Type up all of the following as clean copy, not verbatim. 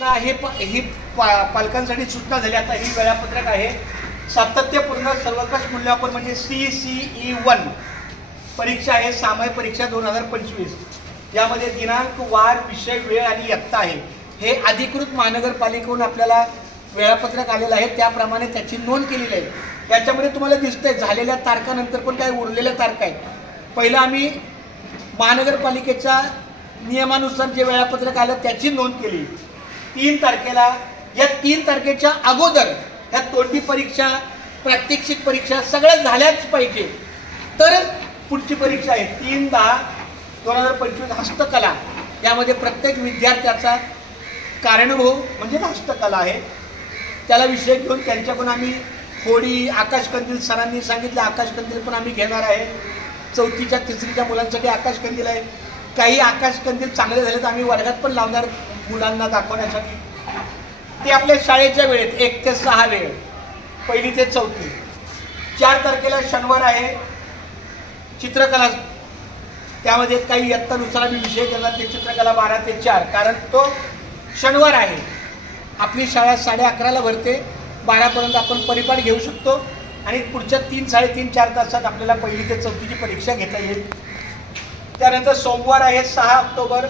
ही पालकांसाठी सूचना झाली। आता ही वेळापत्रक आहे सातत्यपूर्ण सर्वकष मूल्यमापन म्हणजे CCE1 परीक्षा आहे, सामायिक परीक्षा 2025। यामध्ये दिनांक, वार, विषय, वेळ आणि इयत्ता आहे। हे अधिकृत महानगरपालिकेकडून आपल्याला वेळापत्रक आलेलं आहे, त्याप्रमाणे त्याची नोंद केलेली आहे। याच्यामध्ये तुम्हाला दिसतंय झालेल्या तारखानंतर पण काही उरलेल्या तारखा आहेत। पहिला आम्ही महानगरपालिकेच्या नियमानुसार जे वेळापत्रक आलं त्याची नोंद केली 3 तारखेला। या 3 तारखेच्या अगोदर या तोंडी परीक्षा, प्रात्यक्षिक परीक्षा सगळ्या झाल्याच पाहिजे, तर पुढची परीक्षा आहे 3/10/2025 हस्तकला। यामध्ये प्रत्येक विद्यार्थ्याचा कारणभाऊ म्हणजे हस्तकला आहे, त्याला विषय घेऊन त्यांच्याकडून आम्ही होडी, आकाशकंदील सरांनी सांगितलं आकाशकंदील पण आम्ही घेणार आहे। 4थीच्या 3रीच्या मुलांसाठी आकाशकंदील आहे। काही आकाशकंदील चांगले झाले तर आम्ही वर्गात पण लावणार मुलांना दाखवण्यासाठी। ते आपल्या शाळेच्या वेळेत 1 ते 6 वेळ, 1ली ते 4थी। 4 तारखेला शनिवार आहे चित्रकला, त्यामध्ये काही इयत्तानुसार आम्ही विषय घेणार। ते चित्रकला 12 ते 4, कारण तो शनिवार आहे। आपली शाळा 11:30ला भरते, 12पर्यंत आपण परिपाठ घेऊ शकतो आणि पुढच्या 3-3.5-4 तासात आपल्याला 1ली ते 4थीची परीक्षा घेता येईल। त्यानंतर सोमवार आहे 6 ऑक्टोबर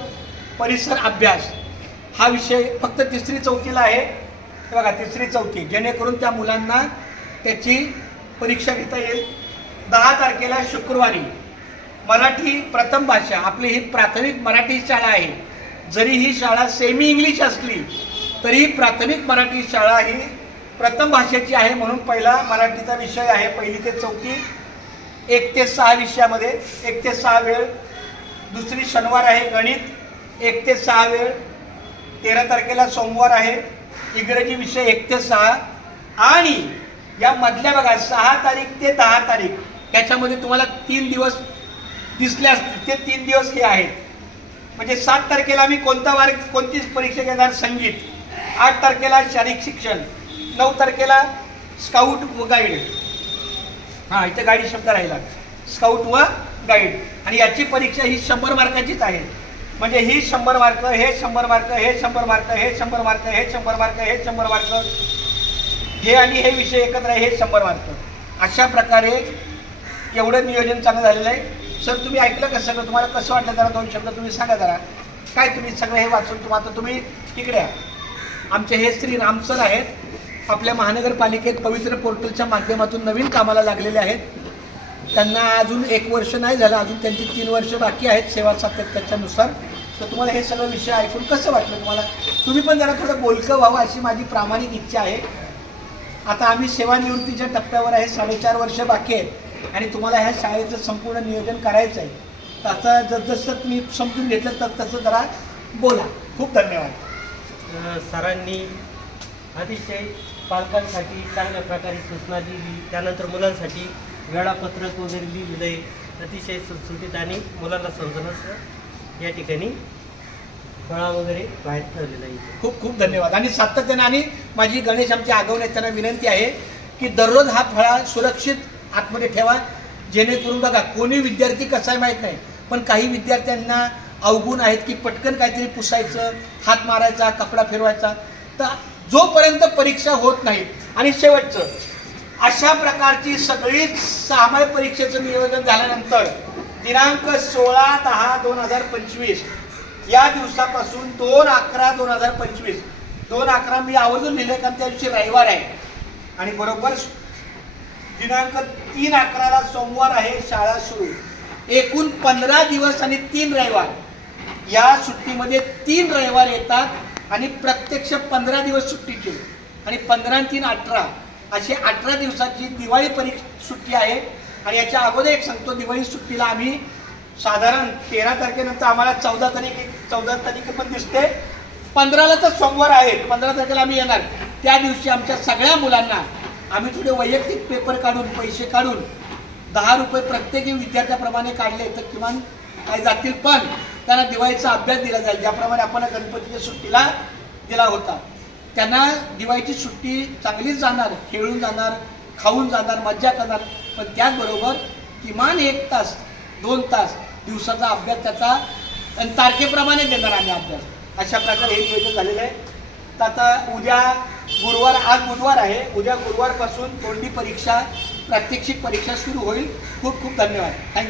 परिसर अभ्यास। हा विषय फक्त 3री-4थीला आहे, बघा 3री-4थी, जेणेकरून त्या मुलांना त्याची परीक्षा घेता येईल। 10 तारखेला शुक्रवारी मराठी प्रथम भाषा, आपली ही प्राथमिक मराठी शाळा आहे। जरी ही शाळा सेमी इंग्लिश असली तरी प्राथमिक मराठी शाळा ही प्रथम भाषेची आहे, म्हणून पहिला मराठीचा विषय आहे 1ली ते 4थी 1 ते 6 विषयामध्ये 1 ते 6 वेळ। दुसरी शनिवार आहे गणित 1 ते 6 वेळ। 13 तारखेला सोमवार आहे इंग्रजी विषय 1 ते 6। आणि या मधल्या बघा 6 तारीख ते 10 तारीख याच्यामध्ये तुम्हाला 3 दिवस दिसले असतील, ते 3 दिवस हे आहेत। म्हणजे 7 तारखेला आम्ही कोणतीच परीक्षा घेणार संगीत, 8 तारखेला शारीरिक शिक्षण, 9 तारखेला स्काउट व गाईड। हां, इथे गाईड शब्द राहिला, स्काउट व गाईड। आणि याची परीक्षा ही 100 मार्काचीच आहे। म्हणजे ही 100 मार्क, हे 100 मार्क, हे 100 मार्क, हे 100 मार्क, हे 100 मार्क, हे 100 मार्क, हे आणि हे विषय एकत्र आहे, हे 100 मार्क। अशा प्रकारे एवढं नियोजन चांगलं झालेलं आहे। सर तुम्ही ऐकलं का सगळं? तुम्हाला कसं वाटलं? जरा 2 शब्द तुम्ही सांगा जरा। काय तुम्ही सगळं हे वाचून आता तुम्ही तिकडे आमचे हे श्री राम सर आहेत, आपल्या महानगरपालिकेत पवित्र पोर्टलच्या माध्यमातून नवीन कामाला लागलेले आहेत। त्यांना अजून 1 वर्ष नाही झालं, अजून त्यांची 3 वर्ष बाकी आहेत सेवा सातत्यानुसार। तर तुम्हाला हे सगळं विषय ऐकून कसं वाटलं तुम्हाला? तुम्ही पण जरा थोडं बोलकं व्हावं अशी माझी प्रामाणिक इच्छा आहे। आता आम्ही सेवानिवृत्तीच्या टप्प्यावर आहे, 4.5 वर्ष बाकी आहेत आणि तुम्हाला ह्या शाळेचं संपूर्ण नियोजन करायचं आहे। तर आता जसं तुम्ही समजून घेतलं तर तसं जरा बोला। खूप धन्यवाद। सरांनी अतिशय पालकांसाठी चांगल्या प्रकारे सूचना दिली, त्यानंतर मुलांसाठी वेळापत्रक वगैरे लिहिलेलं आहे, अतिशय सुटसुटीत आणि मुलांना समजण्यास या ठिकाणी फळा वगैरे बाहेर ठेवलेला आहे। खूप खूप धन्यवाद। आणि सातत्याने आणि माझी गणेश आमच्या आगवणे त्यांना विनंती आहे की दररोज हा फळा सुरक्षित आतमध्ये ठेवा, जेणेकरून बघा कोणी विद्यार्थी कसा आहे माहीत नाही, पण काही विद्यार्थ्यांना अवगुण आहेत की पटकन काहीतरी पुसायचं, हात मारायचा, कपडा फिरवायचा। तर जोपर्यंत परीक्षा होत नाही आणि शेवटचं अशा प्रकारची सगळीच सामायिक परीक्षेचं नियोजन झाल्यानंतर दिनांक 16/10/2025 या दिवसापासून 2/11/2025, 2/11 मी आवर्जून लिहिले कारण त्या दिवशी रविवार आहे आणि बरोबर दिनांक 3/11ला सोमवार आहे शाळा सुरू। एकूण 15 दिवस आणि 3 रविवार, या सुट्टीमध्ये 3 रविवार येतात आणि प्रत्यक्ष 15 दिवस सुट्टीचे आणि 15 आणि 3 18 अशी 18 दिवसाची दिवाळी सुट्टी आहे। आणि याच्या अगोदर एक सांगतो, दिवाळी सुट्टीला आम्ही साधारण 13 तारखेनंतर आम्हाला 14 तारीख पण दिसते, 15ला तर सोमवार आहे, 15 तारखेला आम्ही येणार। त्या दिवशी आमच्या सगळ्या मुलांना आम्ही थोडे वैयक्तिक पेपर काढून, पैसे काढून 10 रुपये प्रत्येकी विद्यार्थ्याप्रमाणे काढले तर किमान काही जातील, पण त्यांना दिवाळीचा अभ्यास दिला जाईल, ज्याप्रमाणे आपण गणपतीच्या सुट्टीला दिला होता। त्यांना दिवाळीची सुट्टी चांगलीच जाणार, खेळून जाणार, खाऊन जाणार, मज्जा करणार, पण त्याचबरोबर किमान 1 तास 2 तास दिवसाचा अभ्यास त्याचा तारखेप्रमाणे देणार आम्ही अभ्यास। अशा प्रकारे हे नियोजन झालेलं आहे। तर आता उद्या गुरुवार, आज बुधवार आहे, उद्या गुरुवारपासून तोंडी परीक्षा, प्रात्यक्षिक परीक्षा सुरू होईल. खूप खूप धन्यवाद. थँक्यू.